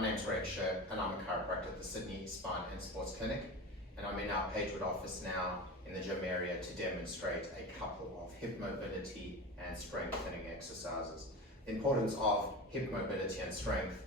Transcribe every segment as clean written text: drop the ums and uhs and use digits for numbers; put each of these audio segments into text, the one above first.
My name's Rachel and I'm a chiropractor at the Sydney Spine and Sports Clinic, and I'm in our Pagewood office now in the gym area to demonstrate a couple of hip mobility and strengthening exercises. The importance of hip mobility and strength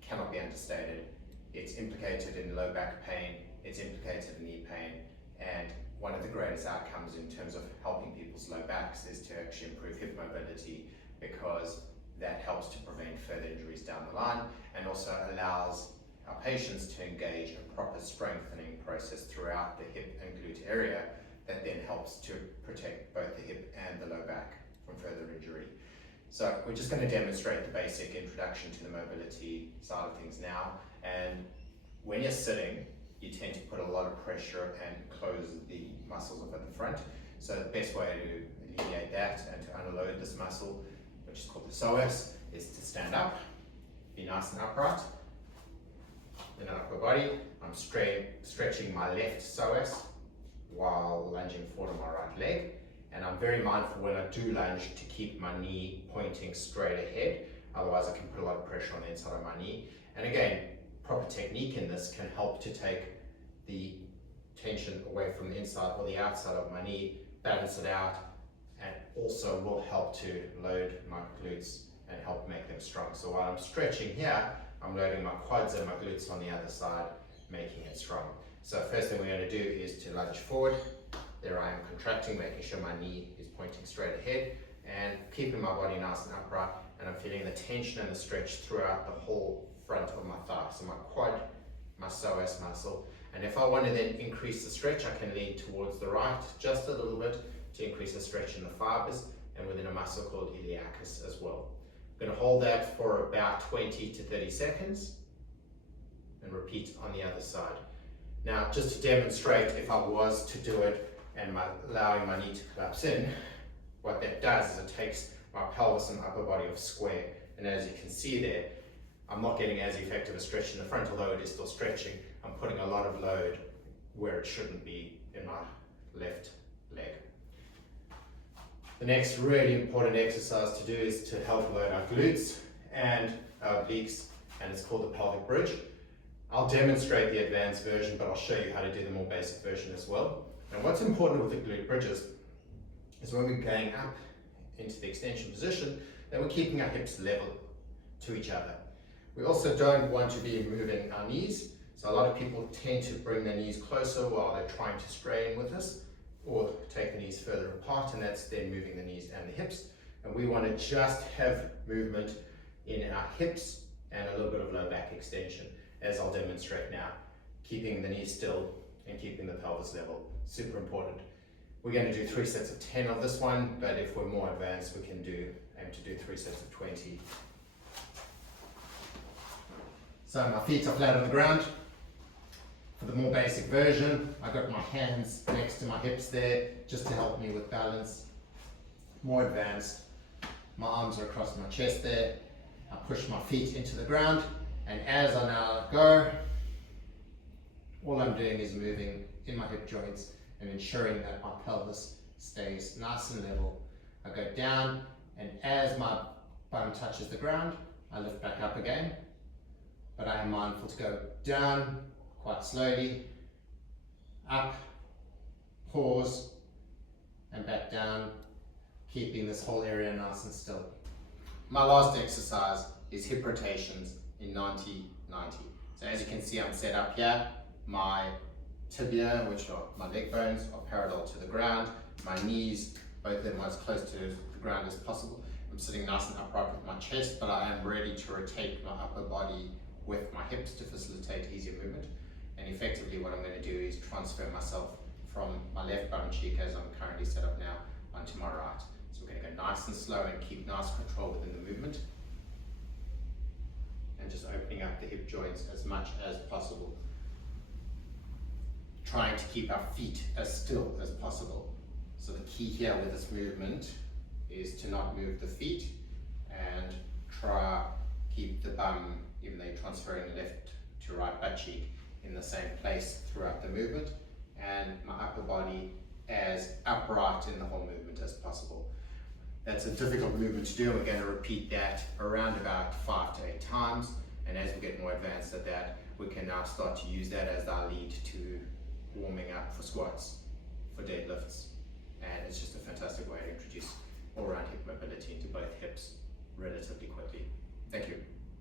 cannot be understated. It's implicated in low back pain, it's implicated in knee pain, and one of the greatest outcomes in terms of helping people's low backs is to actually improve hip mobility, because that helps to prevent further injuries down the line and also allows our patients to engage a proper strengthening process throughout the hip and glute area that then helps to protect both the hip and the low back from further injury. So we're just going to demonstrate the basic introduction to the mobility side of things now. And when you're sitting, you tend to put a lot of pressure and close the muscles up at the front. So the best way to alleviate that and to unload this muscle, which is called the psoas, is to stand up, be nice and upright, in an upper body. I'm stretching my left psoas while lunging forward on my right leg, and I'm very mindful when I do lunge to keep my knee pointing straight ahead, otherwise I can put a lot of pressure on the inside of my knee. And again, proper technique in this can help to take the tension away from the inside or the outside of my knee, balance it out, and also will help to load my glutes and help make them strong. So while I'm stretching here, I'm loading my quads and my glutes on the other side, making it strong. So first thing we're going to do is to lunge forward. There I am contracting, making sure my knee is pointing straight ahead and keeping my body nice and upright, and I'm feeling the tension and the stretch throughout the whole front of my thigh. So my quad, my psoas muscle, and if I want to then increase the stretch, I can lean towards the right just a little bit to increase the stretch in the fibers and within a muscle called iliacus as well. I'm going to hold that for about 20 to 30 seconds and repeat on the other side. Now, just to demonstrate, if I was to do it and allowing my knee to collapse in, what that does is it takes my pelvis and upper body off square, and as you can see there, I'm not getting as effective a stretch in the front, although it is still stretching. I'm putting a lot of load where it shouldn't be in my left leg. The next really important exercise to do is to help load our glutes and our obliques, and it's called the pelvic bridge. I'll demonstrate the advanced version, but I'll show you how to do the more basic version as well. And what's important with the glute bridges is when we're going up into the extension position, that we're keeping our hips level to each other. We also don't want to be moving our knees. So a lot of people tend to bring their knees closer while they're trying to strain with us, or take the knees further apart, and that's then moving the knees and the hips. And we want to just have movement in our hips and a little bit of low back extension, as I'll demonstrate now. Keeping the knees still and keeping the pelvis level, super important. We're going to do 3 sets of 10 of this one, but if we're more advanced, we can aim to do 3 sets of 20. So my feet are flat on the ground. For the more basic version, I've got my hands next to my hips there, just to help me with balance. More advanced, my arms are across my chest there. I push my feet into the ground, and as I now go, all I'm doing is moving in my hip joints and ensuring that my pelvis stays nice and level. I go down, and as my bum touches the ground, I lift back up again, but I am mindful to go down quite slowly, up, pause, and back down, keeping this whole area nice and still. My last exercise is hip rotations in 90-90. So as you can see, I'm set up here. My tibia, which are my leg bones, are parallel to the ground. My knees, both of them are as close to the ground as possible. I'm sitting nice and upright with my chest, but I am ready to rotate my upper body with my hips to facilitate easier movement. And effectively what I'm going to do is transfer myself from my left bum cheek, as I'm currently set up now, onto my right. So we're going to go nice and slow and keep nice control within the movement. And just opening up the hip joints as much as possible. Trying to keep our feet as still as possible. So the key here with this movement is to not move the feet and try keep the bum, even though you're transferring left to right butt cheek, in the same place throughout the movement, and my upper body as upright in the whole movement as possible. That's a difficult movement to do, and we're going to repeat that around about 5 to 8 times And as we get more advanced at that, we can now start to use that as our lead to warming up for squats, for deadlifts, and it's just a fantastic way to introduce all-round hip mobility into both hips relatively quickly. Thank you.